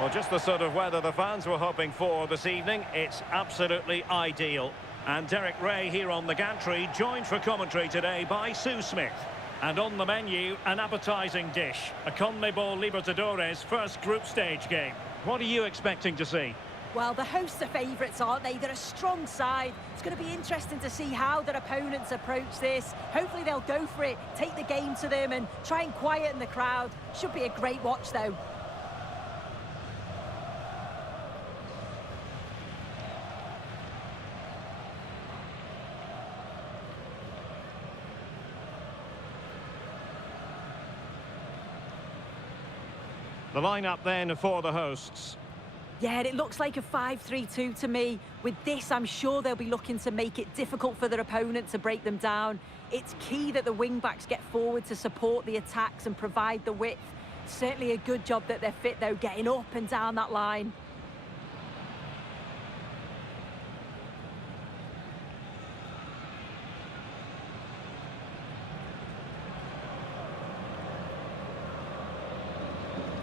Well, just the sort of weather the fans were hoping for this evening. It's absolutely ideal. And Derek Ray here on the gantry, joined for commentary today by Sue Smith. And on the menu, an appetising dish, a CONMEBOL Libertadores first group stage game. What are you expecting to see? Well, the hosts are favourites, aren't they? They're a strong side. It's going to be interesting to see how their opponents approach this. Hopefully they'll go for it, take the game to them and try and quieten the crowd. Should be a great watch, though. The lineup then for the hosts. Yeah, it looks like a 5-3-2 to me. With this, I'm sure they'll be looking to make it difficult for their opponent to break them down. It's key that the wing-backs get forward to support the attacks and provide the width. Certainly a good job that they're fit, though, getting up and down that line.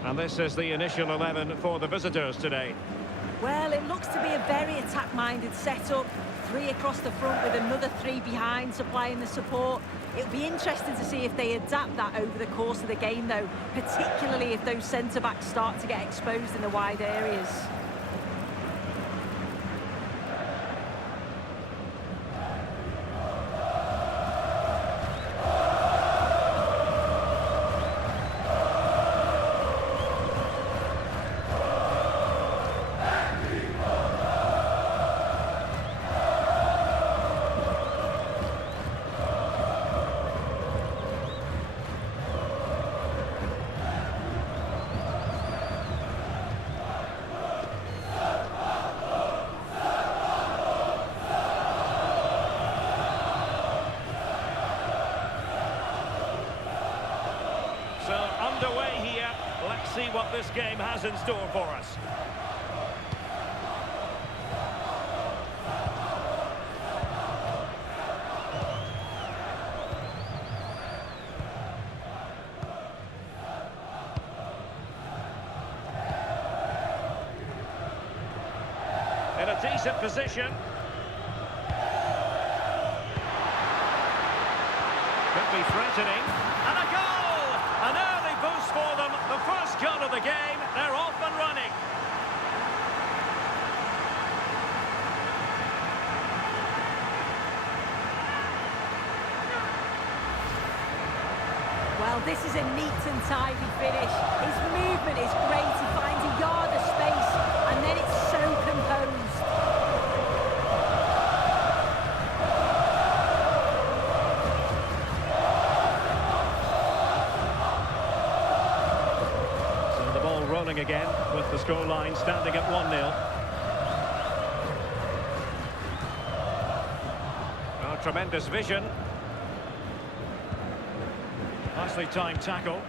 And this is the initial 11 for the visitors today. Well, it looks to be a very attack-minded setup. 3 across the front with another 3 behind supplying the support. It'll be interesting to see if they adapt that over the course of the game, though, particularly if those centre-backs start to get exposed in the wide areas. So underway here. Let's see what this game has in store for us. In a decent position. Could be threatening. And a goal! An early boost for them. The first goal of the game. They're off and running. Well, this is a neat and tidy finish. His movement is great. He finds a yard of space, and then it's so composed. So the ball rolling again with the scoreline standing at 1-0. Oh, tremendous vision. Nicely timed tackle.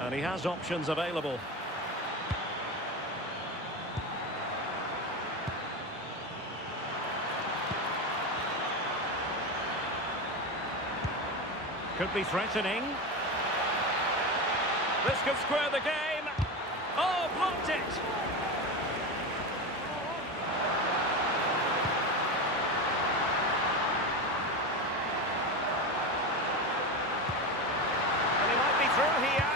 And he has options available. Could be threatening. This could square the game. Oh, blocked it. Through here.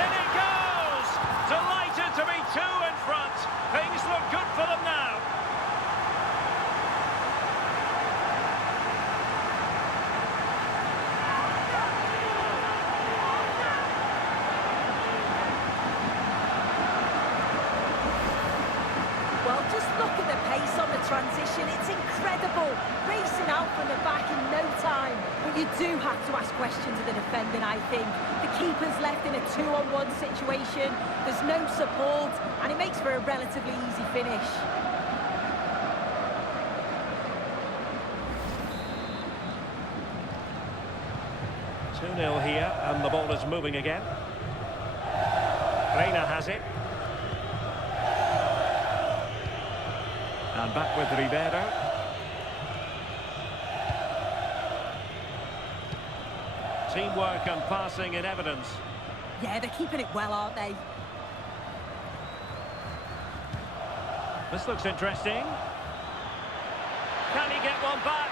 In it goes! Delighted to be 2 in front. Things look good for them now. Well, just look at the pace on the transition. It's incredible. Racing out from the back in no time. But you do have to ask questions of the defending, I think. The keeper's left in a 2-on-1 situation. There's no support, and it makes for a relatively easy finish. Two 2-0 here, and the ball is moving again. Reina has it. And back with Ribeiro. Teamwork and passing in evidence. Yeah, they're keeping it well, aren't they? This looks interesting. Can he get one back?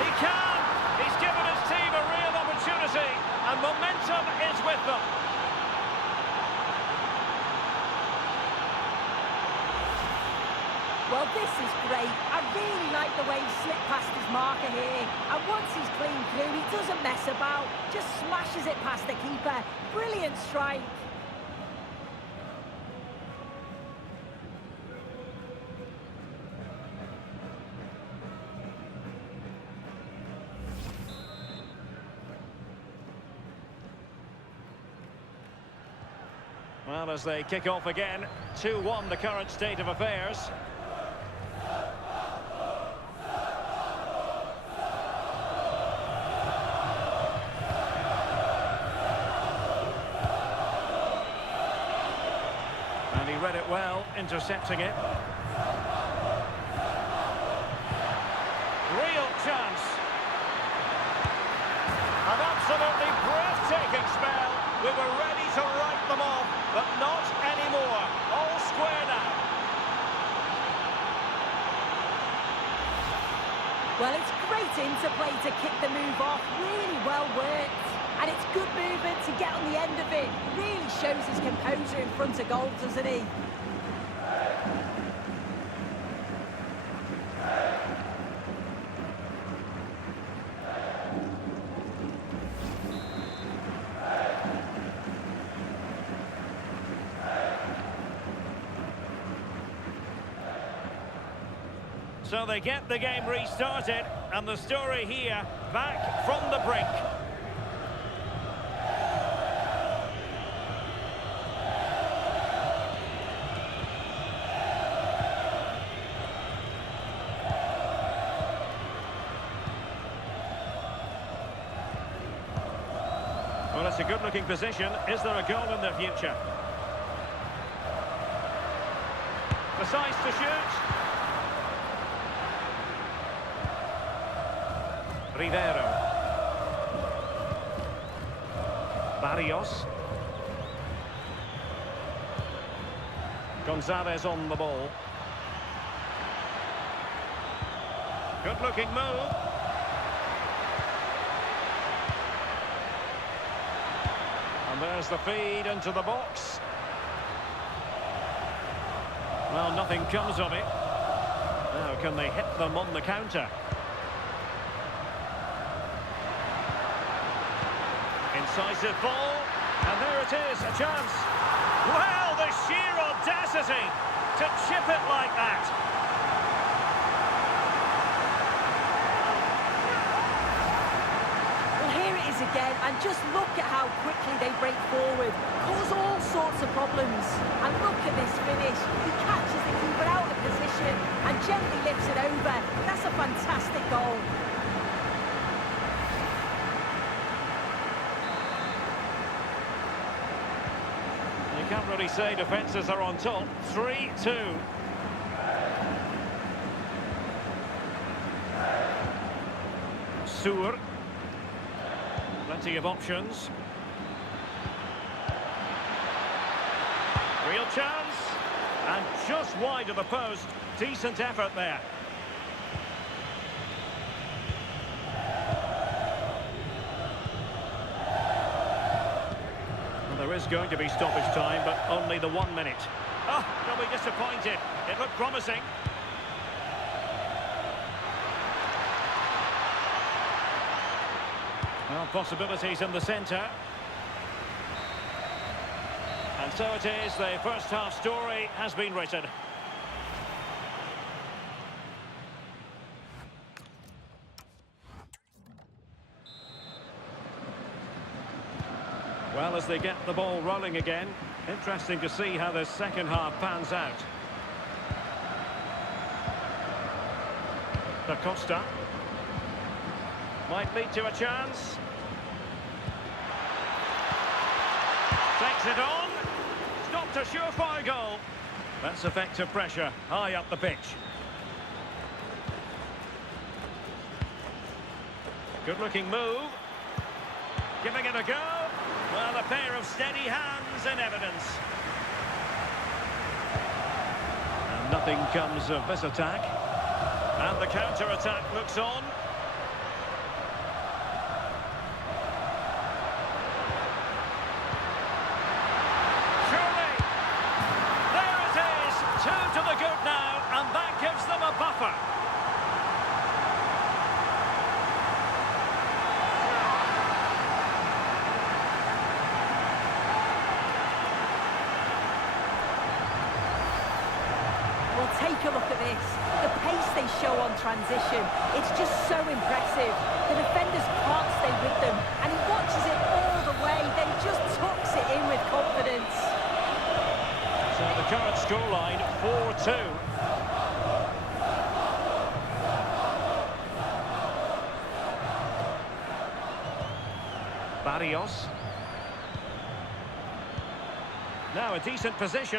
He can! He's given his team a real opportunity, and momentum is with them. Well, this is great. I really like the way he slipped past his marker here. And once he's clean through, he doesn't mess about. Just smashes it past the keeper. Brilliant strike. Well, as they kick off again, 2-1 the current state of affairs. And he read it well, intercepting it. Real chance. An absolutely breathtaking spell. We were ready to write them off, but not anymore. All square now. Well, it's great interplay to kick the move off. Really well worked. And it's good movement to get on the end of it. Really shows his composure in front of goal, doesn't he? So they get the game restarted, and the story here, back from the brink. Well, it's a good-looking position. Is there a goal in the future? Decides to shoot. Rivero. Barrios. Gonzalez on the ball. Good-looking move. And there's the feed into the box. Well, nothing comes of it. Now, can they hit them on the counter? Incisive ball, and there it is, a chance. Well, the sheer audacity to chip it like that. Well, here it is again, and just look at how quickly they break forward. Cause all sorts of problems. And look at this finish. He catches the keeper out of position and gently lifts it over. That's a fantastic goal. You can't really say defences are on top. 3-2. Sur. Plenty of options. Real chance. And just wide of the post. Decent effort there. There is going to be stoppage time, but only the 1 minute. Oh, they'll be disappointed. It looked promising. Well, possibilities in the centre. And so it is, the first half story has been written. Well, as they get the ball rolling again, interesting to see how the second half pans out. Da Costa. Might lead to a chance. Takes it on. Stopped a surefire goal. That's effective pressure, high up the pitch. Good-looking move. Giving it a go. Well, a pair of steady hands in evidence. And nothing comes of this attack. And the counter-attack looks on. Surely. There it is. 2 to the good now, and that gives them a buffer. Take a look at this. The pace they show on transition, it's just so impressive. The defenders can't stay with them, and he watches it all the way, then just tucks it in with confidence. So the current scoreline, 4-2. Barrios. Now a decent position.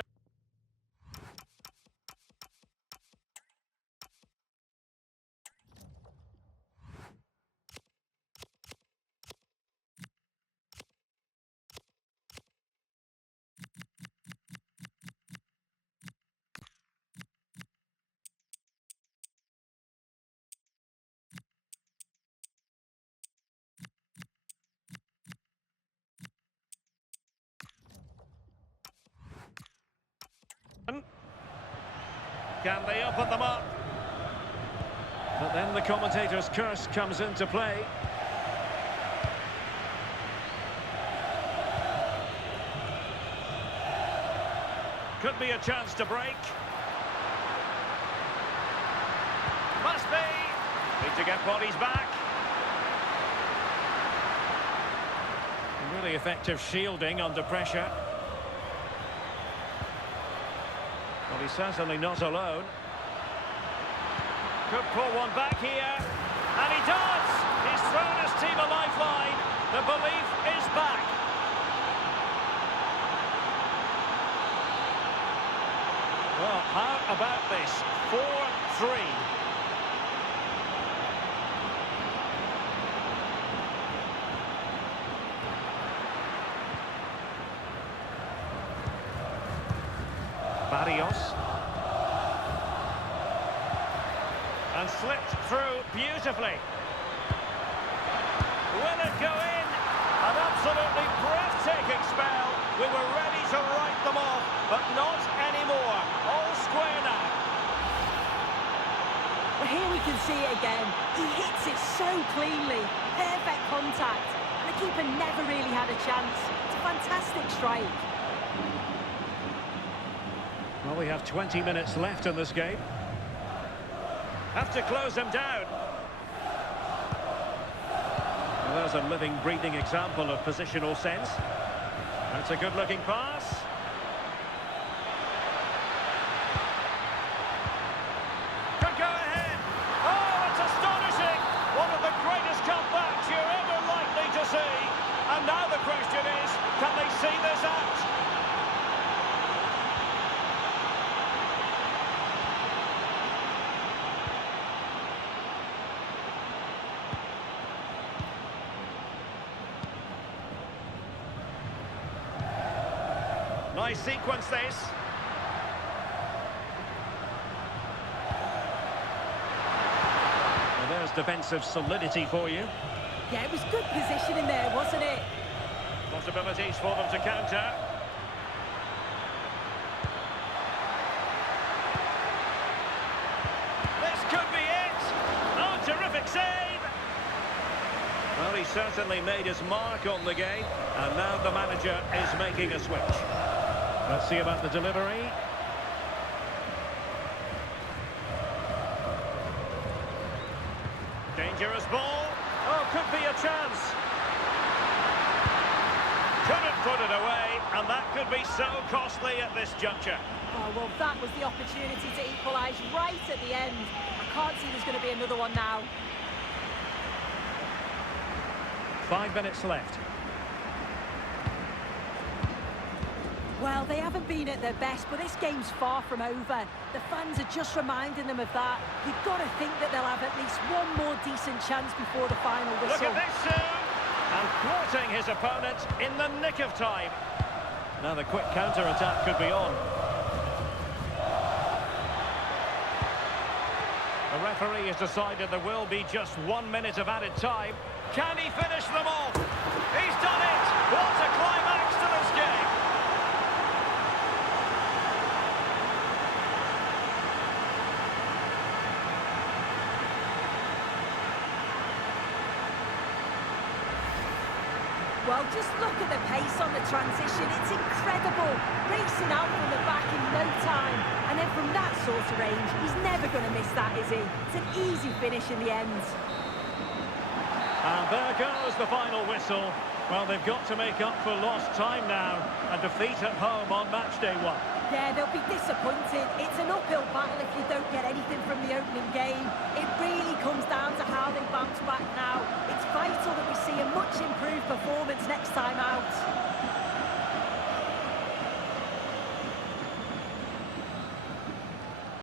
Can they open them up? But then the commentator's curse comes into play. Could be a chance to break. Must be. Need to get bodies back. Really effective shielding under pressure. Well, he's certainly not alone. Could pull one back here. And he does! He's thrown his team a lifeline. The belief is back. Well, how about this? 4-3. Barrios. And slipped through beautifully. Will it go in? An absolutely breathtaking spell. We were ready to write them off, but not anymore. All square now. Well, here we can see it again. He hits it so cleanly. Perfect contact. And the keeper never really had a chance. It's a fantastic strike. Well, we have 20 minutes left in this game. Have to close them down. Well, there's a living, breathing example of positional sense. That's a good-looking pass. Could go ahead. Oh, it's astonishing. One of the greatest comebacks you're ever likely to see. And now the question is, can they see this out? Nice sequence, this. Well, there's defensive solidity for you. Yeah, it was good positioning there, wasn't it? Possibilities for them to counter. This could be it. Oh, terrific save. Well, he certainly made his mark on the game, and now the manager is making a switch. Let's see about the delivery. Dangerous ball. Oh, could be a chance. Couldn't put it away, and that could be so costly at this juncture. Oh, well, that was the opportunity to equalise right at the end. I can't see there's going to be another one now. 5 minutes left. Well, they haven't been at their best, but this game's far from over. The fans are just reminding them of that. You've got to think that they'll have at least one more decent chance before the final whistle. Look at this soon. And thwarting his opponent in the nick of time. Now the quick counter-attack could be on. The referee has decided there will be just 1 minute of added time. Can he finish them off? He's done it! What a climax to this game! Well, just look at the pace on the transition. It's incredible. Racing out from the back in no time. And then from that sort of range, he's never going to miss that, is he? It's an easy finish in the end. And there goes the final whistle. Well, they've got to make up for lost time now. A defeat at home on match day 1. Yeah, they'll be disappointed. It's an uphill battle if you don't get anything from the opening game. It really comes down to how they bounce back now. It's vital that we see a much improved performance